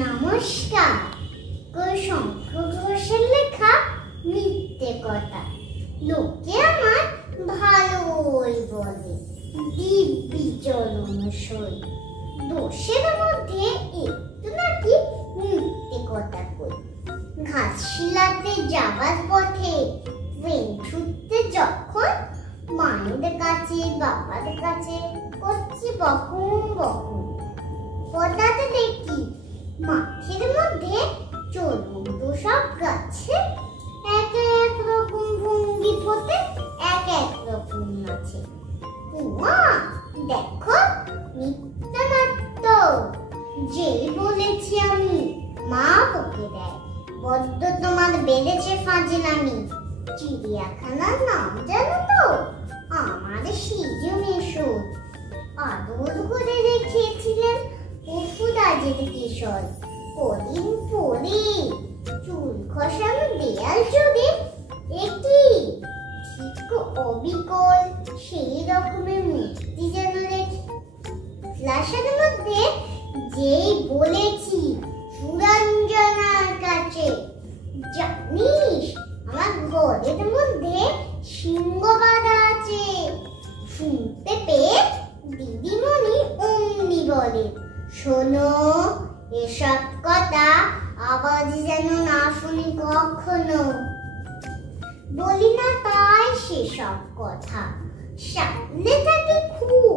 নমস্কার। শঙ্খ ঘোষের লেখা মিথ্যে কথা লোকে আমার ভালোই বলে, দিব্যি চরণ সই। দোষের মধ্যে একটু নাকি মিথ্যে কথা কই। ঘাস শিলাতে যাবার পথে ট্রেন ছুটতে যখন মায়ের কাছে বাবার কাছে করছি বকুম বকুম, হঠাৎ দেখি মাঠের মধ্যে চলন্ত সব গাছে এক এক রকম ভঙ্গি হতে এক এক রকম নাচে। উমা দেখো মিথ্যা মাত্র, যেই বলেছি আমি মা বকে দেয়, বড্ড তোমার বেড়েছে ফাজলামি। চিড়িয়াখানার নাম জানো তো? আমার সিজু মেশো আদর করে রেখেছিলেন পশুরাজের কিশোর। কদিন পরে চুল খসানো দেয়াল জুড়ে একই ঠিক অবিকল সেই রকমের মূর্তি যেন রেখে ফ্ল্যাশের মধ্যে যেই বলেছি সুরঞ্জনার কাছে, জানিস আমার ঘরের মধ্যে সিংহ বাঁধা আছে। শুনতে পেয়ে দিদিমণি অমনি বলে, শোনো এসব কথা আওয়াজ যেন না শুনি কখনো। বলি না তাই সেসব কথা সামনে থাকে খুব